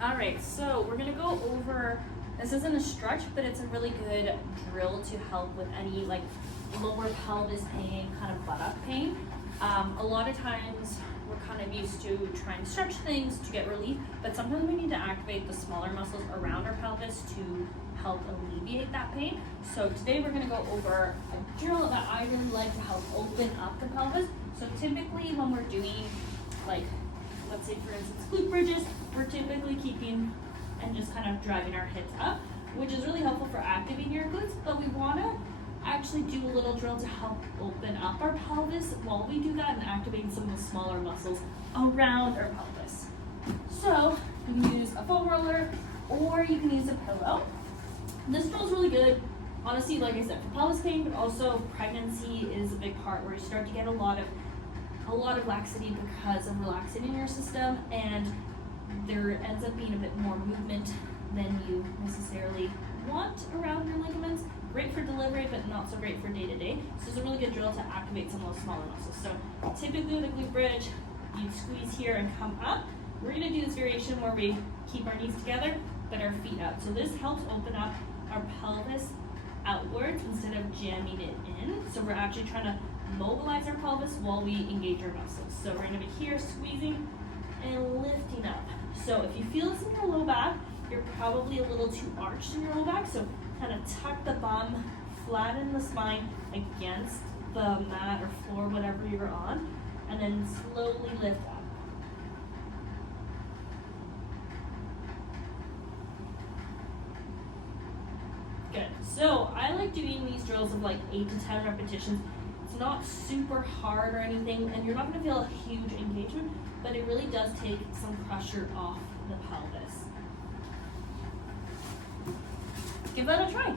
All right, so we're gonna go over, this isn't a stretch, but it's a really good drill to help with any like lower pelvis pain, kind of buttock pain. A lot of times we're kind of used to trying to stretch things to get relief, but sometimes we need to activate the smaller muscles around our pelvis to help alleviate that pain. So today we're gonna go over a drill that I really like to help open up the pelvis. So typically when we're doing like, let's say for instance, glute bridges, we're typically keeping and just kind of driving our hips up, which is really helpful for activating your glutes, but we wanna actually do a little drill to help open up our pelvis while we do that and activating some of the smaller muscles around our pelvis. So you can use a foam roller or you can use a pillow. This drill is really good, honestly, like I said, for pelvis pain, but also pregnancy is a big part where you start to get a lot of laxity because of relaxing in your system, and there ends up being a bit more movement than you necessarily want around your ligaments. Great for delivery, but not so great for day-to-day. So it's a really good drill to activate some of those smaller muscles. So typically with a glute bridge, you'd squeeze here and come up. We're gonna do this variation where we keep our knees together, but our feet out. So this helps open up our pelvis outwards instead of jamming it in. So we're actually trying to mobilize our pelvis while we engage our muscles. So we're gonna be here squeezing and lifting up. So if you feel this in your low back, you're probably a little too arched in your low back. So kind of tuck the bum, flatten the spine against the mat or floor, whatever you're on, and then slowly lift up. Good. So I like doing these drills of like 8 to 10 repetitions. It's not super hard or anything, and you're not going to feel a huge engagement, but it really does take some pressure off the pelvis. Give that a try.